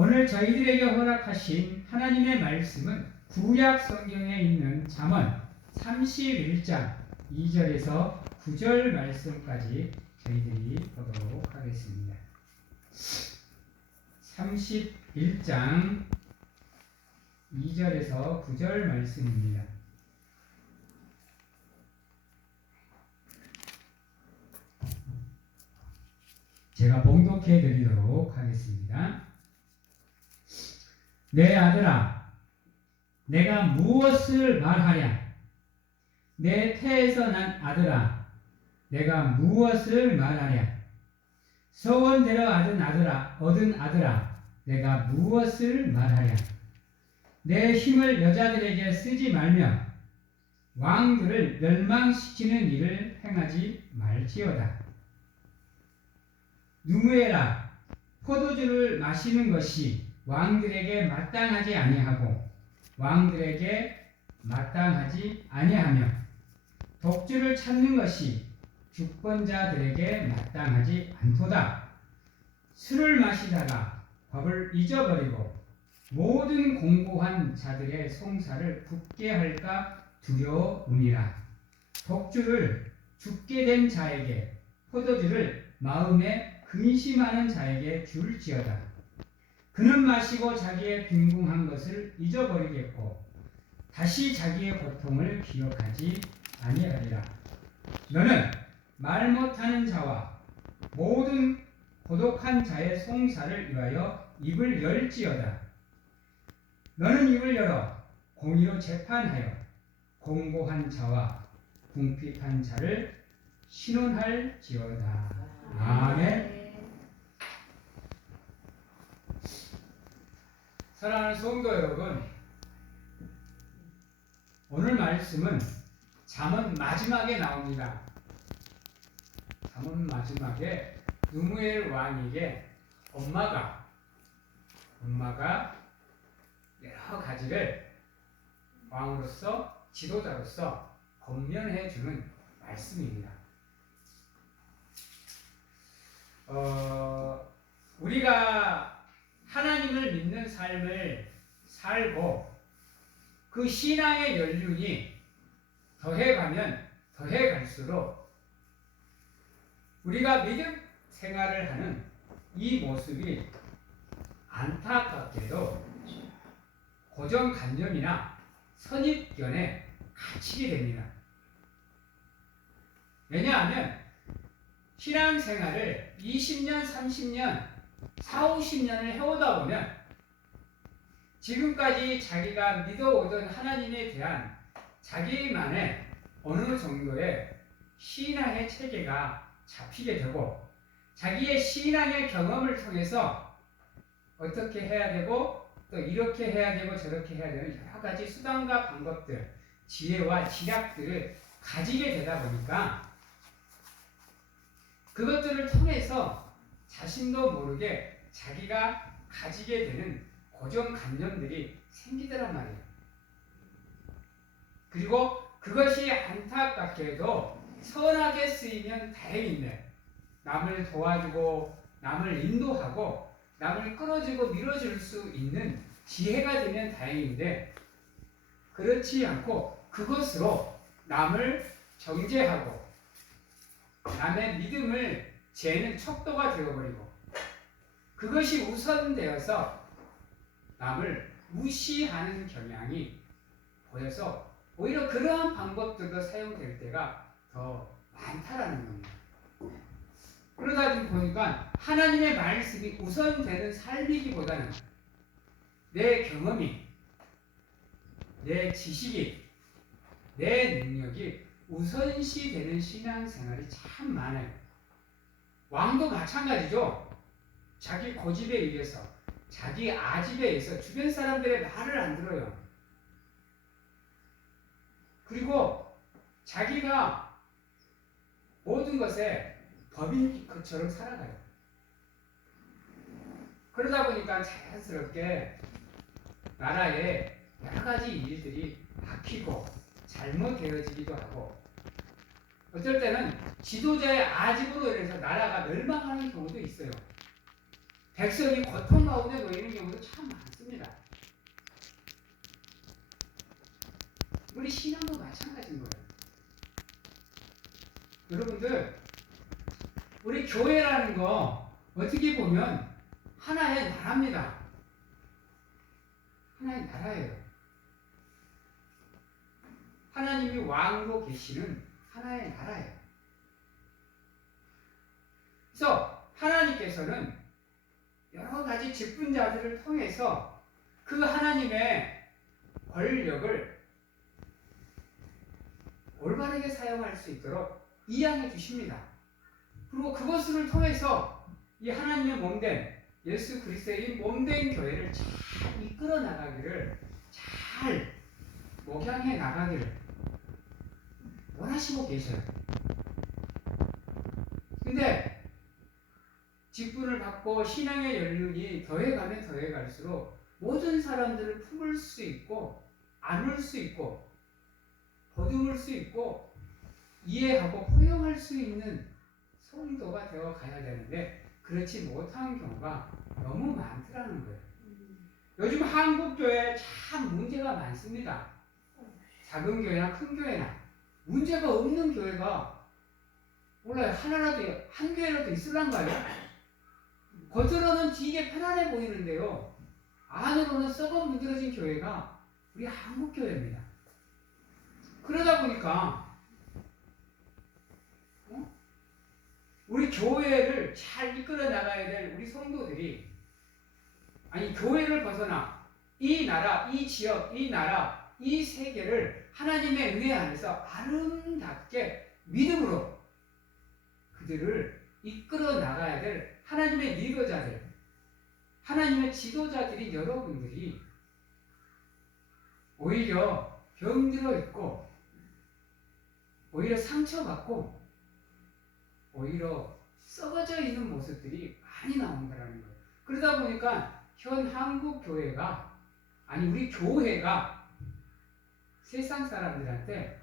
오늘 저희들에게 허락하신 하나님의 말씀은 구약 성경에 있는 잠언 31장 2절에서 9절 말씀까지 저희들이 보도록 하겠습니다. 31장 2절에서 9절 말씀입니다. 제가 봉독해 드리도록 하겠습니다. 내 아들아, 내가 무엇을 말하랴? 내 태에서 난 아들아, 내가 무엇을 말하랴? 소원대로 얻은 아들아, 내가 무엇을 말하랴? 내 힘을 여자들에게 쓰지 말며 왕들을 멸망시키는 일을 행하지 말지어다. 누무에라, 포도주를 마시는 것이 왕들에게 마땅하지 아니하고 왕들에게 마땅하지 아니하며 독주를 찾는 것이 주권자들에게 마땅하지 않도다. 술을 마시다가 법을 잊어버리고 모든 공고한 자들의 송사를 붙게 할까 두려우니라. 독주를 죽게 된 자에게, 포도주를 마음에 근심하는 자에게 줄지어다. 그는 마시고 자기의 빈궁한 것을 잊어버리겠고 다시 자기의 고통을 기억하지 아니하리라. 너는 말 못하는 자와 모든 고독한 자의 송사를 위하여 입을 열지어다. 너는 입을 열어 공의로 재판하여 공고한 자와 궁핍한 자를 신원할지어다. 아멘. 사랑하는 성도 여러분, 오늘 말씀은 잠언 마지막에 나옵니다. 잠언 마지막에 누무엘 왕에게 엄마가 여러 가지를 왕으로서 지도자로서 권면해 주는 말씀입니다. 우리가 하나님을 믿는 삶을 살고 그 신앙의 연륜이 더해가면 더해갈수록 우리가 믿음 생활을 하는 이 모습이 안타깝게도 고정관념이나 선입견에 갇히게 됩니다. 왜냐하면 신앙생활을 20년, 30년, 40, 50년을 해오다 보면 지금까지 자기가 믿어오던 하나님에 대한 자기만의 어느 정도의 신앙의 체계가 잡히게 되고 자기의 신앙의 경험을 통해서 어떻게 해야 되고 또 이렇게 해야 되고 저렇게 해야 되는 여러 가지 수단과 방법들, 지혜와 지략들을 가지게 되다 보니까 그것들을 통해서 자신도 모르게 자기가 가지게 되는 고정관념들이 생기더란 말이에요. 그리고 그것이 안타깝게도 선하게 쓰이면 다행인데 남을 도와주고 남을 인도하고 남을 끌어주고 밀어줄 수 있는 지혜가 되면 다행인데 그렇지 않고 그것으로 남을 정죄하고 남의 믿음을 재는 척도가 되어버리고 그것이 우선되어서 남을 무시하는 경향이 보여서 오히려 그러한 방법들도 사용될 때가 더 많다라는 겁니다. 그러다 보니까 하나님의 말씀이 우선되는 삶이기보다는 내 경험이, 내 지식이, 내 능력이 우선시 되는 신앙생활이 참 많아요. 왕도 마찬가지죠. 자기 고집에 의해서, 자기 아집에 의해서 주변 사람들의 말을 안 들어요. 그리고 자기가 모든 것에 법인 것처럼 살아가요. 그러다 보니까 자연스럽게 나라에 여러 가지 일들이 막히고 잘못되어지기도 하고 어떨 때는 지도자의 아집으로 인해서 나라가 멸망하는 경우도 있어요. 백성이 고통 가운데 놓이는 경우도 신앙도 마찬가지인 거예요. 여러분들, 우리 교회라는 거 어떻게 보면 하나의 나라입니다. 하나의 나라예요. 하나님이 왕으로 계시는 하나의 나라예요. 그래서 하나님께서는 여러 가지 직분자들을 통해서 그 하나님의 권력을 올바르게 사용할 수 있도록 이양해 주십니다. 그리고 그것을 통해서 이 하나님의 몸된 예수 그리스도의 몸된 교회를 잘 이끌어 나가기를, 잘 목양해 나가기를 원하시고 계셔요. 근데 직분을 받고 신앙의 연륜이 더해가면 더해갈수록 모든 사람들을 품을 수 있고 안을 수 있고 보듬을 수 있고 이해하고 포용할 수 있는 성도가 되어 가야 되는데 그렇지 못한 경우가 너무 많더라는 거예요. 요즘 한국 교회에 참 문제가 많습니다. 작은 교회나 큰 교회나 문제가 없는 교회가 몰라요. 하나라도 한 교회라도 있을란가요? 겉으로는 되게 편안해 보이는데요, 안으로는 썩어 문드러진 교회가 우리 한국 교회입니다. 그러다 보니까 우리 교회를 잘 이끌어 나가야 될 우리 성도들이, 아니 교회를 벗어나 이 나라, 이 지역, 이 나라, 이 세계를 하나님의 은혜 안에서 아름답게 믿음으로 그들을 이끌어 나가야 될 하나님의 리더자들, 하나님의 지도자들인 여러분들이 오히려 병들어 있고 오히려 상처받고 오히려 썩어져 있는 모습들이 많이 나온다는 거예요. 그러다 보니까 현 한국 교회가, 아니 우리 교회가 세상 사람들한테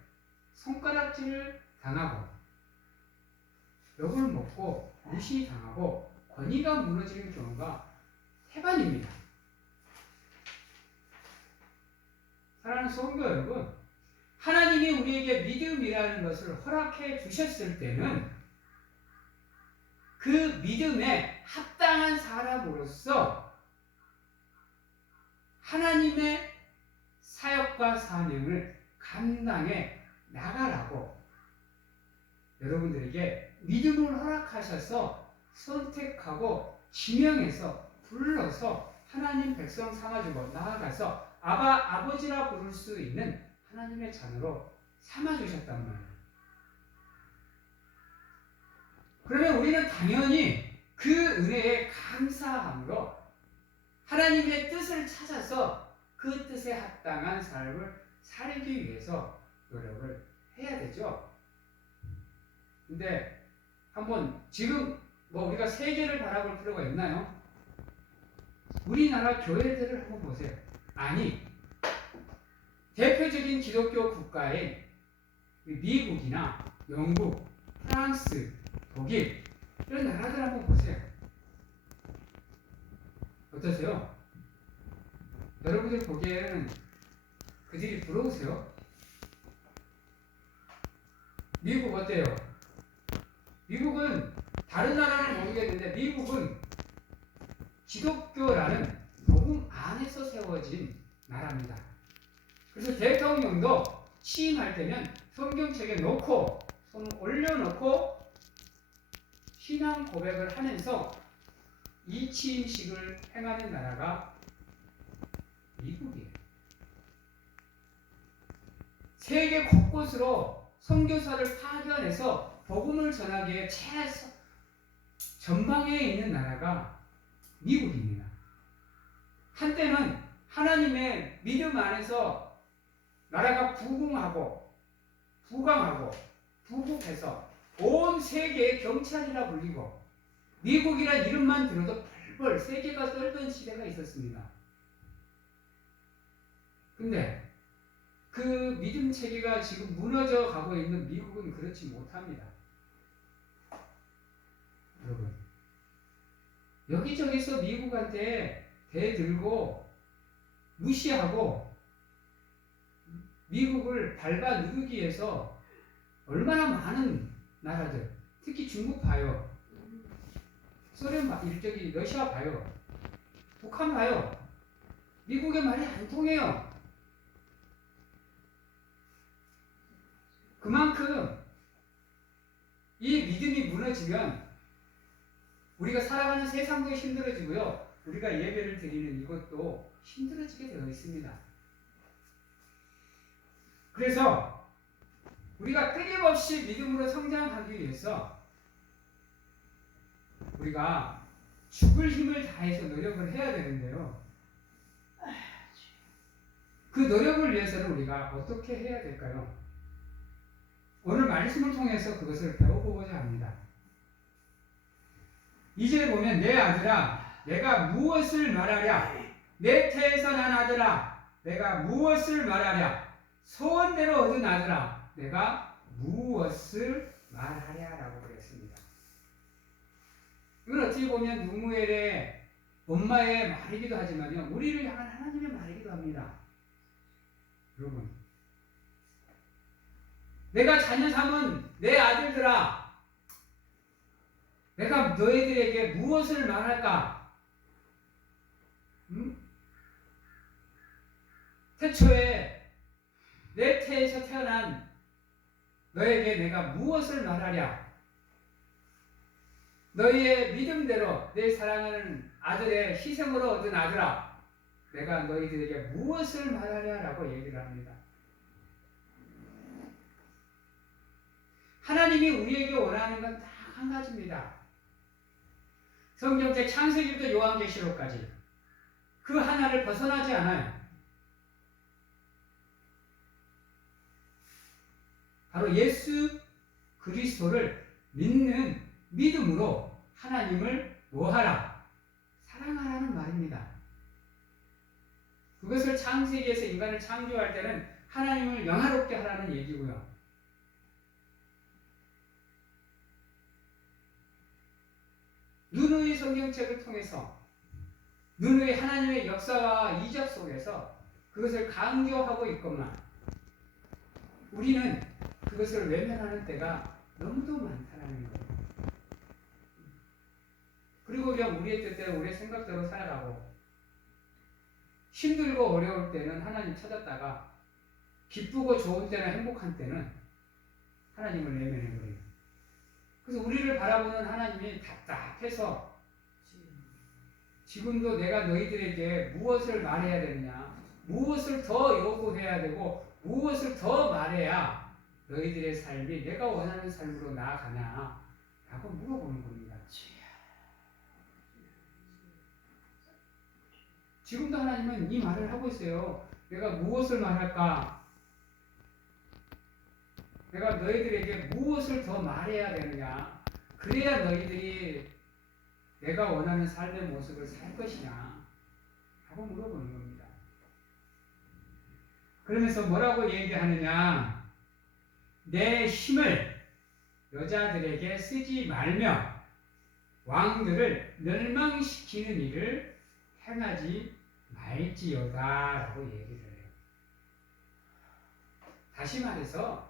손가락질을 당하고 욕을 먹고 무시당하고 권위가 무너지는 경우가 태반입니다. 사랑하는 성도 여러분, 하나님이 우리에게 믿음이라는 것을 허락해 주셨을 때는 그 믿음에 합당한 사람으로서 하나님의 사역과 사명을 감당해 나가라고 여러분들에게 믿음을 허락하셔서 선택하고 지명해서 불러서 하나님 백성 삼아주고 나아가서 아버지라 부를 수 있는 하나님의 자녀로 삼아주셨단 말이에요. 그러면 우리는 당연히 그 은혜에 감사함으로 하나님의 뜻을 찾아서 그 뜻에 합당한 삶을 살기 위해서 노력을 해야 되죠. 근데 한번 지금 우리가 세계를 바라볼 필요가 있나요? 우리나라 교회들을 한번 보세요. 아니, 대표적인 기독교 국가인 미국이나 영국, 프랑스, 독일 이런 나라들 한번 보세요. 어떠세요? 여러분들 보기에는 그들이 부러우세요? 미국 어때요? 미국은 다른 나라는 모르겠는데 미국은 기독교라는 복음 안에서 세워진 나라입니다. 그래서 대통령도 취임할 때면 성경책에 놓고 손 올려놓고 신앙 고백을 하면서 이 취임식을 행하는 나라가 미국이에요. 세계 곳곳으로 선교사를 파견해서 복음을 전하기에 전방에 있는 나라가 미국입니다. 한때는 하나님의 믿음 안에서 나라가 부강하고 부국해서 온 세계의 경찰이라 불리고 미국이란 이름만 들어도 벌벌 세계가 떨던 시대가 있었습니다. 근데 그 믿음 체계가 지금 무너져 가고 있는 미국은 그렇지 못합니다. 여러분, 여기저기서 미국한테 대들고 무시하고 미국을 밟아 누르기 위해서 얼마나 많은 나라들, 특히 중국 봐요. 소련 일적이 러시아 봐요. 북한 봐요. 미국의 말이 안 통해요. 그만큼 이 믿음이 무너지면 우리가 살아가는 세상도 힘들어지고요. 우리가 예배를 드리는 이것도 힘들어지게 되어 있습니다. 그래서 우리가 끊임없이 믿음으로 성장하기 위해서 우리가 죽을 힘을 다해서 노력을 해야 되는데요. 그 노력을 위해서는 우리가 어떻게 해야 될까요? 오늘 말씀을 통해서 그것을 배워보고자 합니다. 2절에 보면 내 아들아 내가 무엇을 말하랴 내 태에서 난 아들아 내가 무엇을 말하랴 소원대로 얻은 아들아 내가 무엇을 말하랴 라고 그랬습니다. 이건 어떻게 보면 누무엘의 엄마의 말이기도 하지만요 우리를 향한 하나님의 말이기도 합니다. 여러분 내가 자녀 삼은 내 아들들아 내가 너희들에게 무엇을 말할까? 태초에 내 태에서 태어난 너에게 내가 무엇을 말하랴? 너희의 믿음대로 내 사랑하는 아들의 희생으로 얻은 아들아 내가 너희들에게 무엇을 말하랴? 라고 얘기를 합니다. 하나님이 우리에게 원하는 건 딱 한 가지입니다. 성경책 창세기부터 요한계시록까지 그 하나를 벗어나지 않아요. 바로 예수 그리스도를 믿는 믿음으로 하나님을 뭐하라? 사랑하라는 말입니다. 그것을 창세기에서 인간을 창조할 때는 하나님을 영화롭게 하라는 얘기고요. 누누이 성경책을 통해서 누누이 하나님의 역사와 이적 속에서 그것을 강조하고 있건만 우리는 그것을 외면하는 때가 너무도 많다는 거예요. 그리고 그냥 우리의 뜻대로 우리의 생각대로 살아가고 힘들고 어려울 때는 하나님 찾았다가 기쁘고 좋은 때나 행복한 때는 하나님을 외면해버려요. 그래서 우리를 바라보는 하나님이 답답해서 지금도 내가 너희들에게 무엇을 말해야 되느냐, 무엇을 더 요구해야 되고 무엇을 더 말해야 너희들의 삶이 내가 원하는 삶으로 나아가냐 라고 물어보는 겁니다. 지금도 하나님은 이 말을 하고 있어요. 내가 무엇을 말할까? 내가 너희들에게 무엇을 더 말해야 되느냐? 그래야 너희들이 내가 원하는 삶의 모습을 살 것이냐? 하고 물어보는 겁니다. 그러면서 뭐라고 얘기하느냐? 내 힘을 여자들에게 쓰지 말며 왕들을 멸망시키는 일을 행하지 말지어다 라고 얘기를 해요. 다시 말해서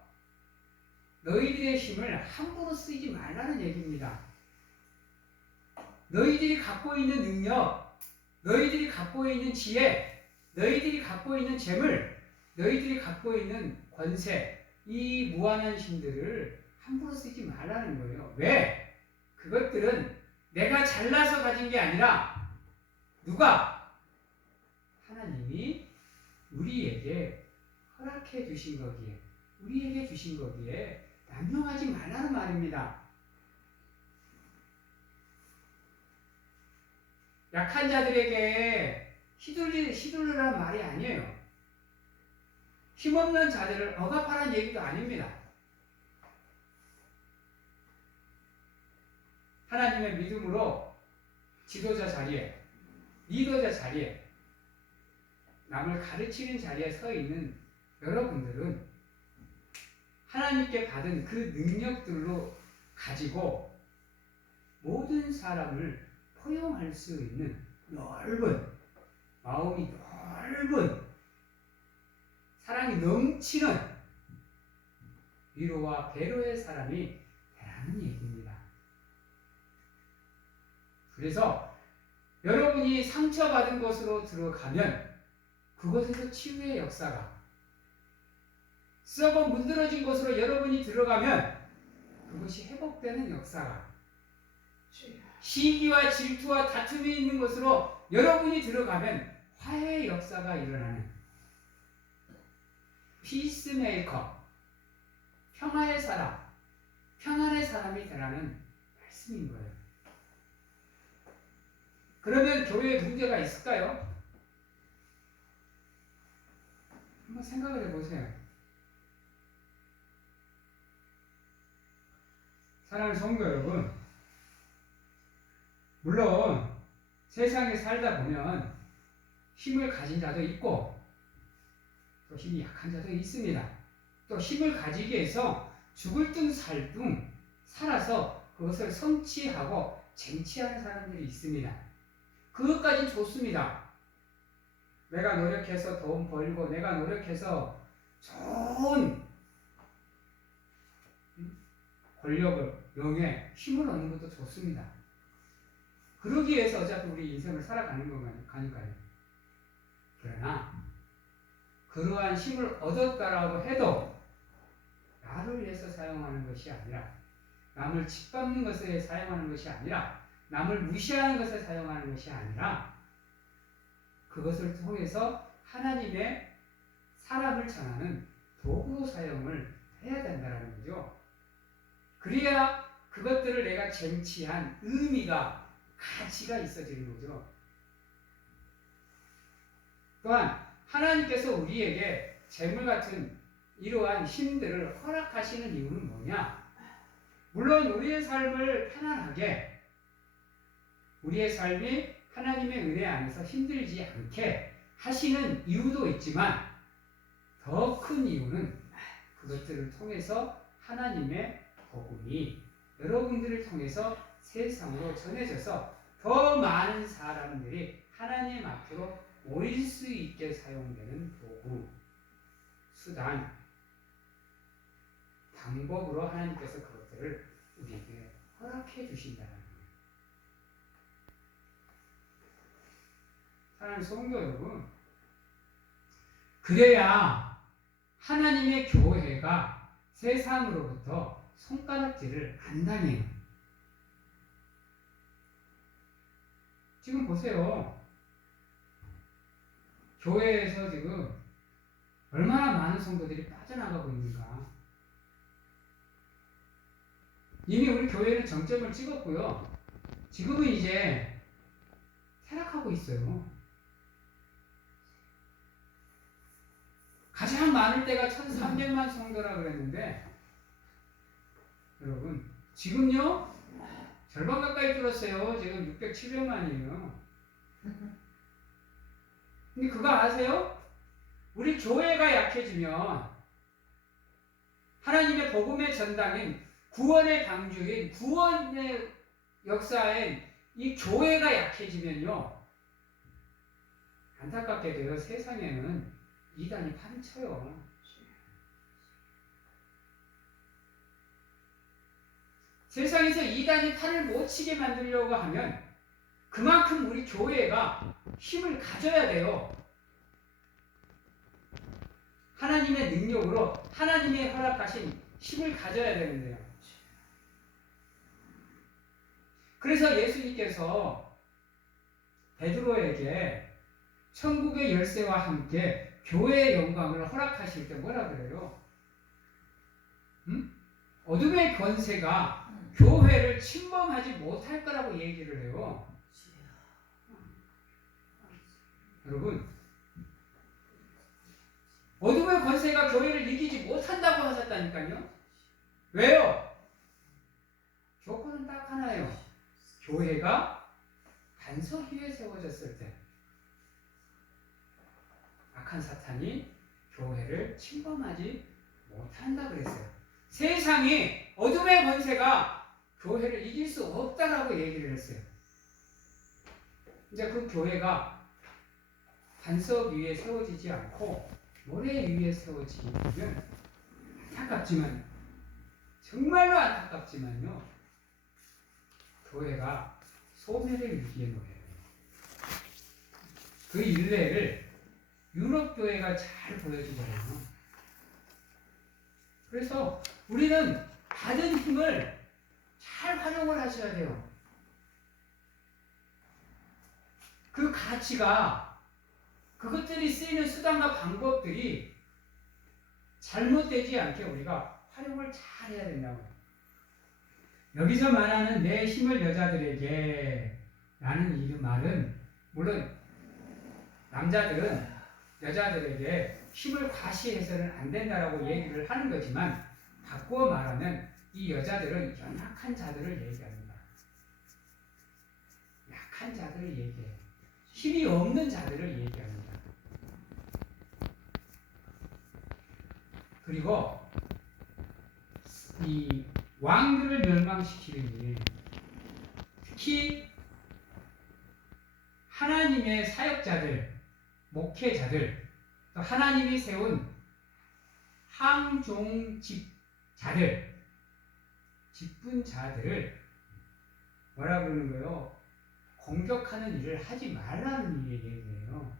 너희들의 힘을 함부로 쓰지 말라는 얘기입니다. 너희들이 갖고 있는 능력, 너희들이 갖고 있는 지혜, 너희들이 갖고 있는 재물, 너희들이 갖고 있는 권세, 이 무한한 힘들을 함부로 쓰지 말라는 거예요. 왜? 그것들은 내가 잘나서 가진 게 아니라 누가? 하나님이 우리에게 허락해 주신 거기에, 우리에게 주신 거기에 남용하지 말라는 말입니다. 약한 자들에게 휘둘르라는 말이 아니에요. 힘없는 자들을 억압하라는 얘기도 아닙니다. 하나님의 믿음으로 지도자 자리에, 리더자 자리에, 남을 가르치는 자리에 서 있는 여러분들은 하나님께 받은 그 능력들로 가지고 모든 사람을 포용할 수 있는 넓은, 마음이 넓은 사랑이 넘치는 위로와 배려의 사람이 되라는 얘기입니다. 그래서 여러분이 상처받은 곳으로 들어가면 그곳에서 치유의 역사가, 썩어 문드러진 곳으로 여러분이 들어가면 그것이 회복되는 역사가, 시기와 질투와 다툼이 있는 곳으로 여러분이 들어가면 화해의 역사가 일어나는 피스메이커, 평화의 사람, 평안의 사람이 되라는 말씀인 거예요. 그러면 교회에 문제가 있을까요? 한번 생각을 해보세요. 사랑하는 성도 여러분, 물론 세상에 살다 보면 힘을 가진 자도 있고 또 힘이 약한 자도 있습니다. 또 힘을 가지기 위해서 죽을 둥 살 둥 살아서 그것을 성취하고 쟁취하는 사람들이 있습니다. 그것까진 좋습니다. 내가 노력해서 돈 벌고 내가 노력해서 좋은 권력을, 명예, 힘을 얻는 것도 좋습니다. 그러기 위해서 어차피 우리 인생을 살아가는 거니까요. 그러나 그러한 힘을 얻었다라고 해도 나를 위해서 사용하는 것이 아니라, 남을 짓밟는 것에 사용하는 것이 아니라, 남을 무시하는 것에 사용하는 것이 아니라 그것을 통해서 하나님의 사랑을 전하는 도구로 사용을 해야 된다는 거죠. 그래야 그것들을 내가 쟁취한 의미가, 가치가 있어지는 거죠. 또한 하나님께서 우리에게 재물 같은 이러한 힘들을 허락하시는 이유는 뭐냐? 물론 우리의 삶을 편안하게, 우리의 삶이 하나님의 은혜 안에서 힘들지 않게 하시는 이유도 있지만 더 큰 이유는 그것들을 통해서 하나님의 복음이 여러분들을 통해서 세상으로 전해져서 더 많은 사람들이 하나님 앞으로 모일 수 있게 사용되는 도구, 수단, 방법으로 하나님께서 그것들을 우리에게 허락해 주신다는 거예요. 사랑하는 성도 여러분, 그래야 하나님의 교회가 세상으로부터 손가락질을 안 당해요. 지금 보세요. 교회에서 지금 얼마나 많은 성도들이 빠져나가고 있는가. 이미 우리 교회는 정점을 찍었고요. 지금은 이제 타락하고 있어요. 가장 많을 때가 1300만 성도라 그랬는데 여러분 지금요 절반 가까이 줄었어요. 지금 600, 700만이에요. 근데 그거 아세요? 우리 교회가 약해지면 하나님의 복음의 전당인 구원의 방주인 구원의 역사인 이 교회가 약해지면요 안타깝게도요 세상에는 이단이 판을 쳐요. 세상에서 이단이 판을 못 치게 만들려고 하면 그만큼 우리 교회가 힘을 가져야 돼요. 하나님의 능력으로 하나님의 허락하신 힘을 가져야 되는데요. 그래서 예수님께서 베드로에게 천국의 열쇠와 함께 교회의 영광을 허락하실 때 뭐라 그래요? 어둠의 권세가 교회를 침범하지 못할 거라고 얘기를 해요. 여러분, 어둠의 권세가 교회를 이기지 못한다고 하셨다니까요. 왜요? 조건은 딱 하나예요. 교회가 반석 위에 세워졌을 때 악한 사탄이 교회를 침범하지 못한다 그랬어요. 세상이 어둠의 권세가 교회를 이길 수 없다라고 얘기를 했어요. 이제 그 교회가 반석 위에 세워지지 않고 모래 위에 세워지게 되면 안타깝지만 정말로 안타깝지만요 교회가 소멸의 위기에 놓여요. 그 일례를 유럽 교회가 잘 보여주잖아요. 그래서 우리는 받은 힘을 잘 활용을 하셔야 돼요. 그 가치가 그것들이 쓰이는 수단과 방법들이 잘못되지 않게 우리가 활용을 잘 해야 된다고요. 여기서 말하는 내 힘을 여자들에게 라는 이 말은 물론 남자들은 여자들에게 힘을 과시해서는 안 된다라고 얘기를 하는 거지만 바꾸어 말하면 이 여자들은 연약한 자들을 얘기합니다. 약한 자들을 얘기해요. 힘이 없는 자들을 얘기합니다. 그리고 이 왕들을 멸망시키는 일, 특히 하나님의 사역자들, 목회자들, 또 하나님이 세운 항종직자들, 직분자들을 뭐라 그러는 거예요? 공격하는 일을 하지 말라는 얘기예요.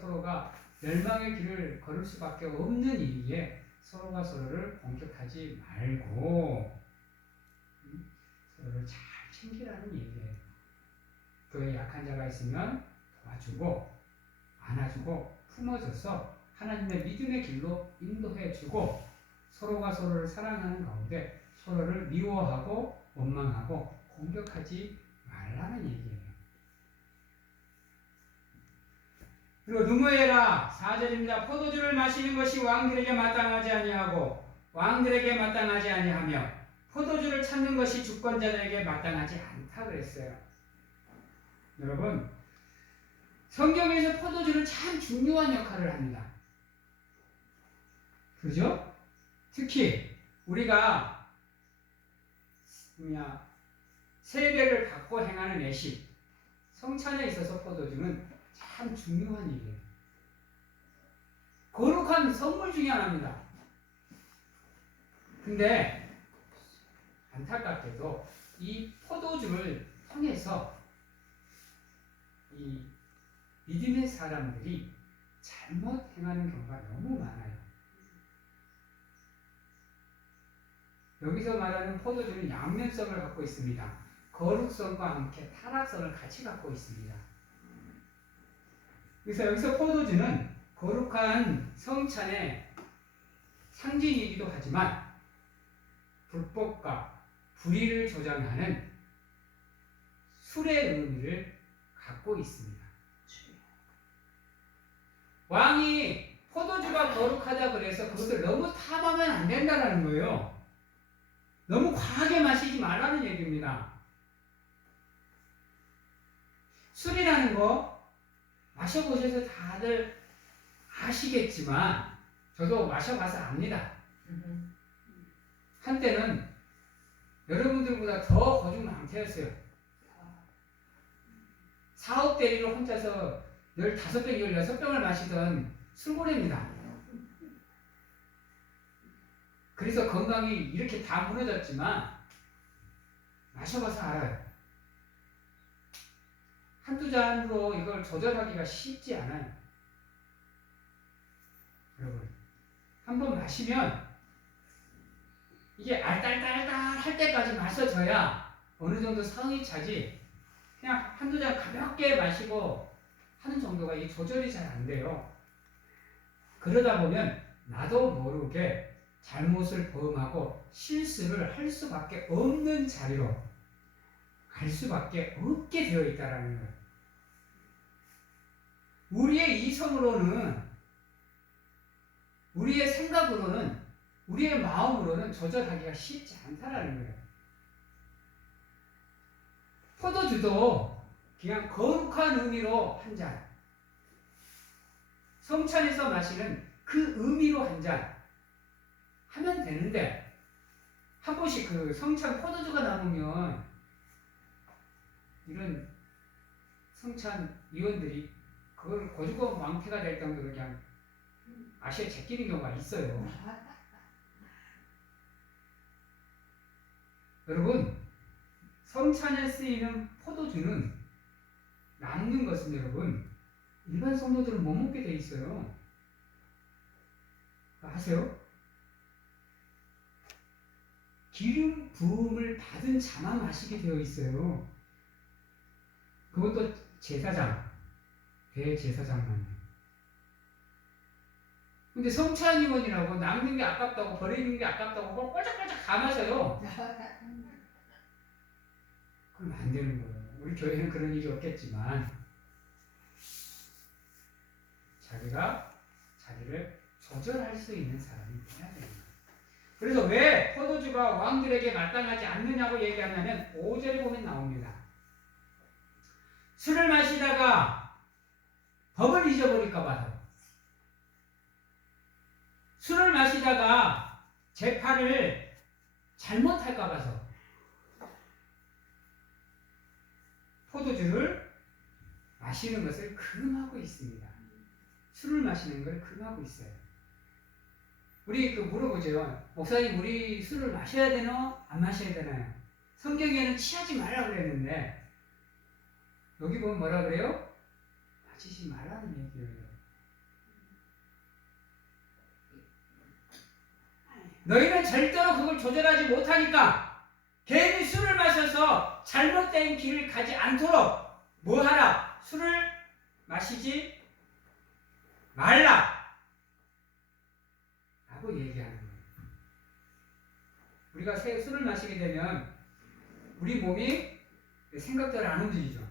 서로가 멸망의 길을 걸을 수밖에 없는 일이기에 서로가 서로를 공격하지 말고 서로를 잘 챙기라는 얘기예요. 교회에 약한 자가 있으면 도와주고 안아주고 품어줘서 하나님의 믿음의 길로 인도해주고 서로가 서로를 사랑하는 가운데 서로를 미워하고 원망하고 공격하지 말라는 얘기예요. 그리고 누무해라 4절입니다. 포도주를 마시는 것이 왕들에게 마땅하지 아니하고 왕들에게 마땅하지 아니하며 포도주를 찾는 것이 주권자들에게 마땅하지 않다 그랬어요. 여러분 성경에서 포도주는 참 중요한 역할을 합니다. 그죠? 특히 우리가 세례를 받고 행하는 예식 성찬에 있어서 포도주는 참 중요한 일이에요. 거룩한 선물 중에 하나입니다. 근데 안타깝게도 이 포도주를 통해서 이 믿음의 사람들이 잘못 행하는 경우가 너무 많아요. 여기서 말하는 포도주는 양면성을 갖고 있습니다. 거룩성과 함께 타락성을 같이 갖고 있습니다. 그래서 여기서 포도주는 거룩한 성찬의 상징이기도 하지만 불법과 불의를 조장하는 술의 의미를 갖고 있습니다. 왕이 포도주가 거룩하다 그래서 그것을 너무 탐하면 안 된다는 거예요. 너무 과하게 마시지 말라는 얘기입니다. 술이라는 거 마셔보셔서 다들 아시겠지만 저도 마셔봐서 압니다. 한때는 여러분들보다 더 거중 망태였어요. 사업 대리로 혼자서 15병, 16병을 마시던 술고래입니다. 그래서 건강이 이렇게 다 무너졌지만 마셔봐서 알아요. 한두 잔으로 이걸 조절하기가 쉽지 않아요. 여러분, 한번 마시면 이게 알딸딸딸 할 때까지 마셔져야 어느 정도 성이 차지 그냥 한두 잔 가볍게 마시고 하는 정도가 이 조절이 잘 안 돼요. 그러다 보면 나도 모르게 잘못을 범하고 실수를 할 수밖에 없는 자리로 갈 수밖에 없게 되어 있다는 거예요. 우리의 이성으로는, 우리의 생각으로는, 우리의 마음으로는 조절하기가 쉽지 않다는 거예요. 포도주도 그냥 거룩한 의미로 한 잔, 성찬에서 마시는 그 의미로 한 잔 하면 되는데 한 번씩 그 성찬 포도주가 남으면 이런 성찬 위원들이 그걸 고주고 망태가 될 정도로 그냥 아시에 제끼는 경우가 있어요. 여러분, 성찬에 쓰이는 포도주는 남는 것은 여러분 일반 성도들은 못 먹게 돼 있어요. 아세요? 기름 부음을 받은 자만 마시게 되어 있어요. 그것도 제사장, 대제사장만. 근데 성찬이원이라고 남는 게 아깝다고 버리는 게 아깝다고 그걸 꼴짝꼴짝 다 마셔요. 그럼 안 되는 거예요. 우리 교회는 그런 일이 없겠지만 자기를 조절할 수 있는 사람이 돼야 됩니다. 그래서 왜 포도주가 왕들에게 마땅하지 않느냐고 얘기하냐면 5절에 보면 나옵니다. 술을 마시다가 법을 잊어버릴까 봐서, 술을 마시다가 재판을 잘못할까 봐서 포도주를 마시는 것을 금하고 있습니다. 술을 마시는 걸 금하고 있어요. 우리 물어보죠. 목사님, 우리 술을 마셔야 되나? 안 마셔야 되나요? 성경에는 취하지 말라 그랬는데 여기 보면 뭐라 그래요? 마시지 말라는 얘기예요. 너희는 절대로 그걸 조절하지 못하니까 괜히 술을 마셔서 잘못된 길을 가지 않도록 뭐 하라? 술을 마시지 말라! 라고 얘기하는 거예요. 우리가 술을 마시게 되면 우리 몸이 생각대로 안 움직이죠.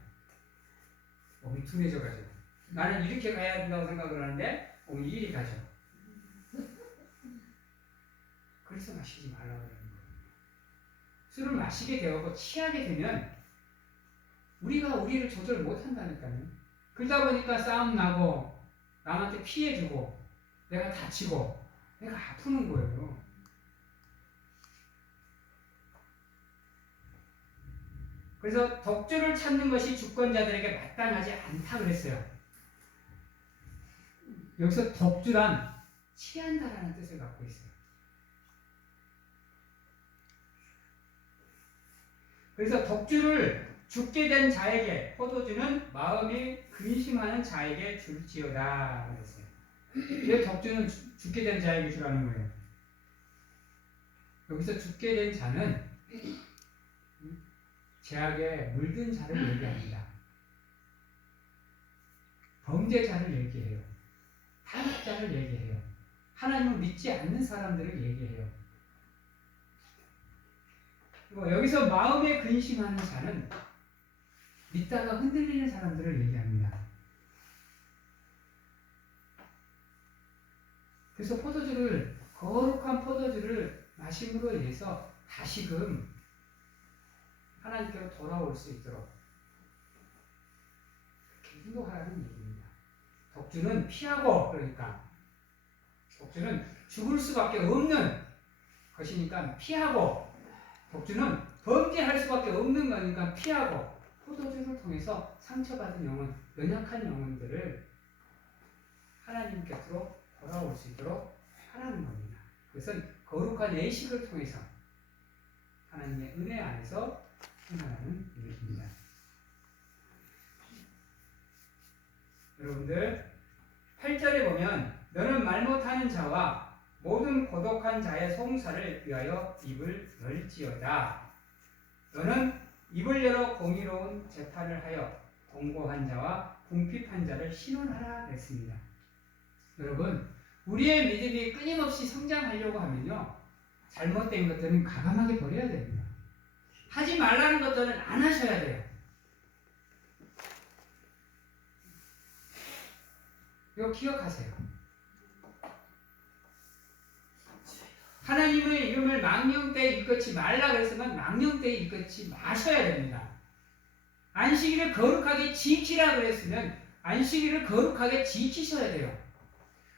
몸이 둔해져가지고 나는 이렇게 가야 된다고 생각을 하는데 몸이 이리 가죠. 그래서 마시지 말라고 하는 거예요. 술을 마시게 되고 취하게 되면 우리가 우리를 조절 못한다니까요. 그러다 보니까 싸움 나고 남한테 피해주고 내가 다치고 내가 아프는 거예요. 그래서 독주를 찾는 것이 주권자들에게 마땅하지 않다 그랬어요. 여기서 독주란 취한다라는 뜻을 갖고 있어요. 그래서 독주를 죽게 된 자에게, 포도주는 마음이 근심하는 자에게 줄지어다 그랬어요. 왜 독주는 죽게 된 자에게 주라는 거예요? 여기서 죽게 된 자는 죄악에 물든 자를 얘기합니다. 범죄자를 얘기해요. 타락자를 얘기해요. 하나님을 믿지 않는 사람들을 얘기해요. 여기서 마음에 근심하는 자는 믿다가 흔들리는 사람들을 얘기합니다. 그래서 거룩한 포도주를 마심으로 인해서 다시금 하나님께로 돌아올 수 있도록 그렇게 인도하라는 얘기입니다. 독주는 피하고, 그러니까 독주는 죽을 수밖에 없는 것이니까 피하고, 독주는 범죄할 수밖에 없는 거니까 피하고, 포도주를 통해서 상처받은 영혼, 연약한 영혼들을 하나님 곁으로 돌아올 수 있도록 하라는 겁니다. 그것은 거룩한 예식을 통해서 하나님의 은혜 안에서 행하라는 얘기입니다. 여러분들 8절에 보면 너는 말 못하는 자와 모든 고독한 자의 송사를 위하여 입을 열지어다. 너는 입을 열어 공의로운 재판을 하여 공고한 자와 궁핍한 자를 신원하라 했습니다. 여러분, 우리의 믿음이 끊임없이 성장하려고 하면요, 잘못된 것들은 과감하게 버려야 됩니다. 하지 말라는 것들은 안 하셔야 돼요. 이거 기억하세요. 하나님의 이름을 망령되이 일컫지 말라 그랬으면 망령되이 일컫지 마셔야 됩니다. 안식일을 거룩하게 지키라 그랬으면 안식일을 거룩하게 지키셔야 돼요.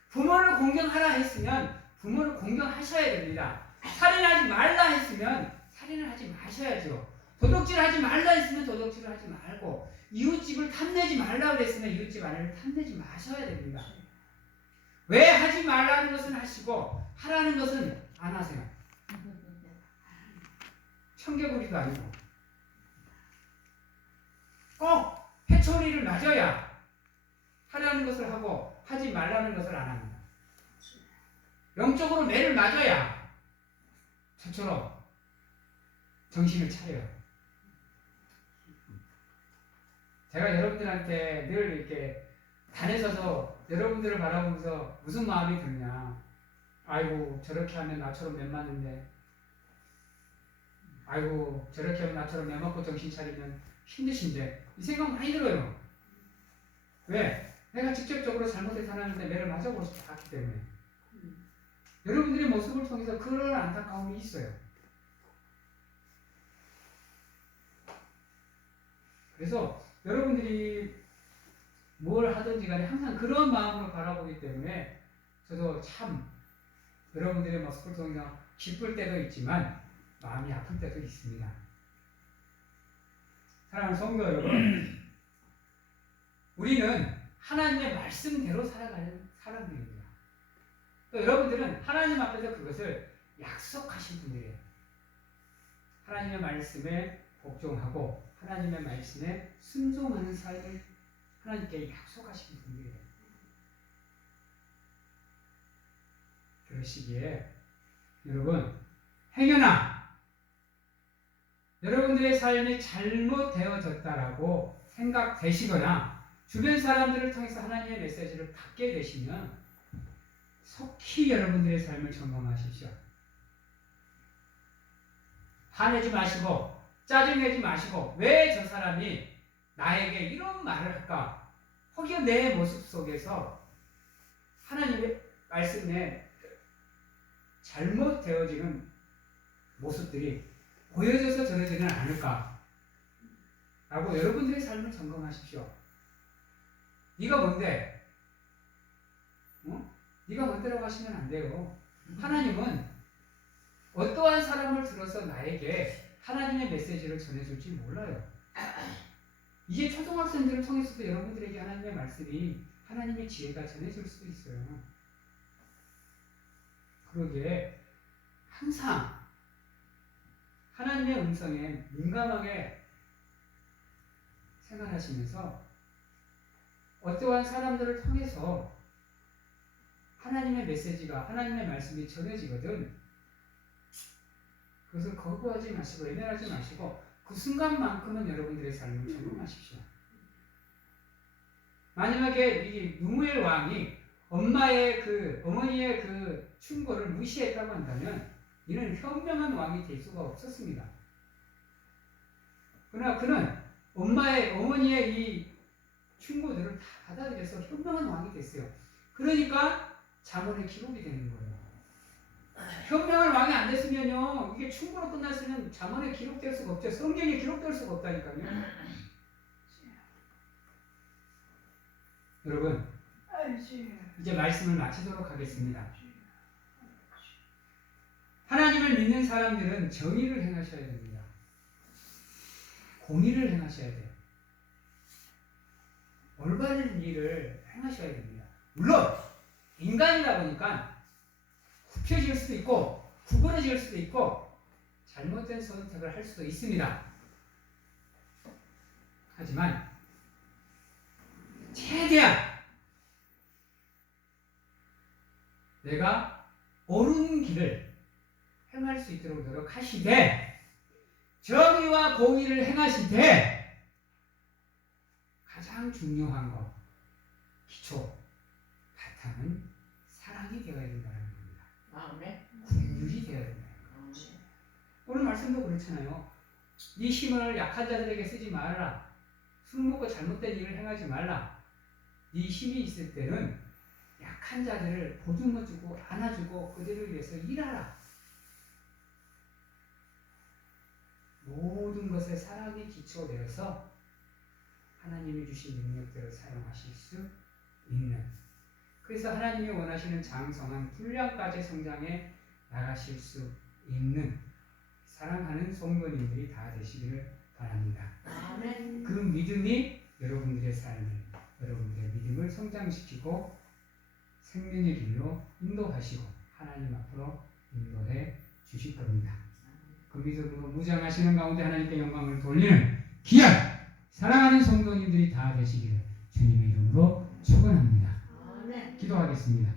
부모를 공경하라 했으면 부모를 공경하셔야 됩니다. 살인하지 말라 했으면 살인을 하지 마셔야죠. 도둑질을 하지 말라 했으면 도둑질을 하지 말고, 이웃집을 탐내지 말라 그랬으면 이웃집 아내를 탐내지 마셔야 됩니다. 왜 하지 말라는 것은 하시고 하라는 것은 안 하세요. 청개구리도 아니고 꼭 회초리를 맞아야 하라는 것을 하고 하지 말라는 것을 안 합니다. 영적으로 매를 맞아야 저처럼 정신을 차려요. 제가 여러분들한테 늘 이렇게 단에 서서 여러분들을 바라보면서 무슨 마음이 드냐. 아이고 저렇게 하면 나처럼 매 맞는데, 아이고 저렇게 하면 나처럼 매 맞고 정신 차리면 힘드신데, 이 생각 많이 들어요. 왜? 내가 직접적으로 잘못해서 하나님한테 매를 맞아보고 싶지 않기 때문에. 여러분들의 모습을 통해서 그런 안타까움이 있어요. 그래서 여러분들이 뭘 하든지 간에 항상 그런 마음으로 바라보기 때문에 저도 참 여러분들의 모습을 통해서 기쁠 때도 있지만 마음이 아플 때도 있습니다. 사랑하는 성도 여러분, 우리는 하나님의 말씀대로 살아가는 사람들입니다. 또 여러분들은 하나님 앞에서 그것을 약속하신 분들이에요. 하나님의 말씀에 복종하고 하나님의 말씀에 순종하는 삶을 하나님께 약속하신 분들이에요. 그러시기에 여러분, 행여나 여러분들의 삶이 잘못되어졌다라고 생각되시거나 주변 사람들을 통해서 하나님의 메시지를 받게 되시면 속히 여러분들의 삶을 점검하십시오. 화내지 마시고 짜증내지 마시고 왜 저 사람이 나에게 이런 말을 할까? 혹여 내 모습 속에서 하나님의 말씀에 잘못되어지는 모습들이 보여져서 저러지는 않을까? 라고 여러분들의 삶을 점검하십시오. 네가 뭔데? 네가 뭔데라고 하시면 안 돼요. 하나님은 어떠한 사람을 들어서 나에게 하나님의 메시지를 전해줄지 몰라요. 이제 초등학생들을 통해서도 여러분들에게 하나님의 말씀이, 하나님의 지혜가 전해질 수도 있어요. 그러기에 항상 하나님의 음성에 민감하게 생활하시면서 어떠한 사람들을 통해서 하나님의 메시지가, 하나님의 말씀이 전해지거든 그것을 거부하지 마시고 외면하지 마시고 그 순간만큼은 여러분들의 삶을 점검하십시오. 만약에 이 누무엘 왕이 어머니의 그 충고를 무시했다고 한다면 이는 현명한 왕이 될 수가 없었습니다. 그러나 그는 어머니의 이 충고들을 다 받아들여서 현명한 왕이 됐어요. 그러니까 잠언의 기록이 되는 거예요. 현명한 왕이 안 됐으면요, 이게 충고로 끝났으면 잠언에 기록될 수가 없죠. 성경에 기록될 수가 없다니까요. 여러분, 이제 말씀을 마치도록 하겠습니다. 하나님을 믿는 사람들은 정의를 행하셔야 됩니다. 공의를 행하셔야 돼요. 올바른 일을 행하셔야 됩니다. 물론 인간이다 보니까 굽혀질 수도 있고 구부러질 수도 있고 잘못된 선택을 할 수도 있습니다. 하지만 최대한 내가 옳은 길을 행할 수 있도록 노력하시되 정의와 공의를 행하시되 가장 중요한 것, 기초, 바탕은 사랑이 되어야 된다는 겁니다. 긍휼이 되어야 된다는 겁니다. 오늘 말씀도 그렇잖아요. 네 힘을 약한 자들에게 쓰지 말라. 술 먹고 잘못된 일을 행하지 말라. 네 힘이 있을 때는 약한 자들을 보듬어주고 안아주고 그들을 위해서 일하라. 모든 것에 사랑이 기초되어서 하나님이 주신 능력들을 사용하실 수 있는, 그래서 하나님이 원하시는 장성한 분량까지 성장해 나가실 수 있는 사랑하는 성도님들이 다 되시기를 바랍니다. 아멘. 그 믿음이 여러분들의 삶을, 여러분들의 믿음을 성장시키고 생명의 길로 인도하시고 하나님 앞으로 인도해 주실 겁니다. 그 믿음으로 무장하시는 가운데 하나님께 영광을 돌리는 귀한 사랑하는 성도님들이 다 되시기를 주님의 이름으로 축원합니다. 기도하겠습니다.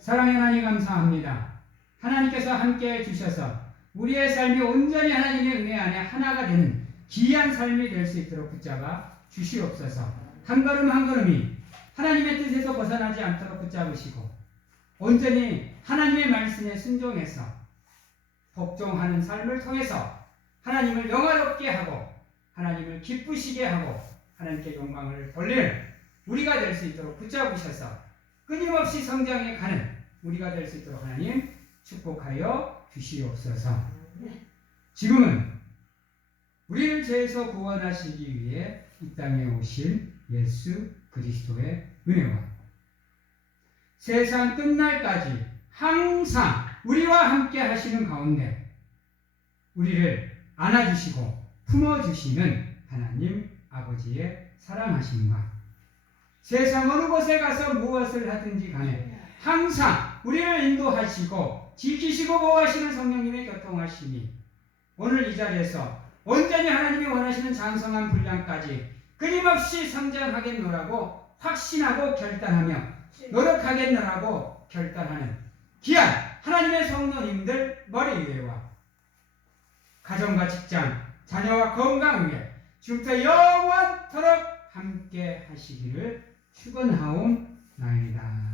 사랑의 하나님 감사합니다. 하나님께서 함께해 주셔서 우리의 삶이 온전히 하나님의 은혜 안에 하나가 되는 귀한 삶이 될 수 있도록 붙잡아 주시옵소서. 한 걸음 한 걸음이 하나님의 뜻에서 벗어나지 않도록 붙잡으시고 온전히 하나님의 말씀에 순종해서 복종하는 삶을 통해서 하나님을 영화롭게 하고 하나님을 기쁘시게 하고 하나님께 영광을 돌리는 우리가 될 수 있도록 붙잡으셔서 끊임없이 성장해 가는 우리가 될 수 있도록 하나님 축복하여 주시옵소서. 지금은 우리를 죄에서 구원하시기 위해 이 땅에 오신 예수 그리스도의 은혜와 세상 끝날까지 항상 우리와 함께 하시는 가운데 우리를 안아주시고 품어주시는 하나님 아버지의 사랑하심과 세상 어느 곳에 가서 무엇을 하든지 간에 항상 우리를 인도하시고 지키시고 보호하시는 성령님의 교통하심이 오늘 이 자리에서 온전히 하나님이 원하시는 장성한 분량까지 끊임없이 성장하겠노라고 확신하고 결단하며 노력하겠노라고 결단하는 귀한 하나님의 성도님들 머리 위에와 가정과 직장, 자녀와 건강 위에 지금부터 영원토록 함께 하시기를 축원하옵나이다.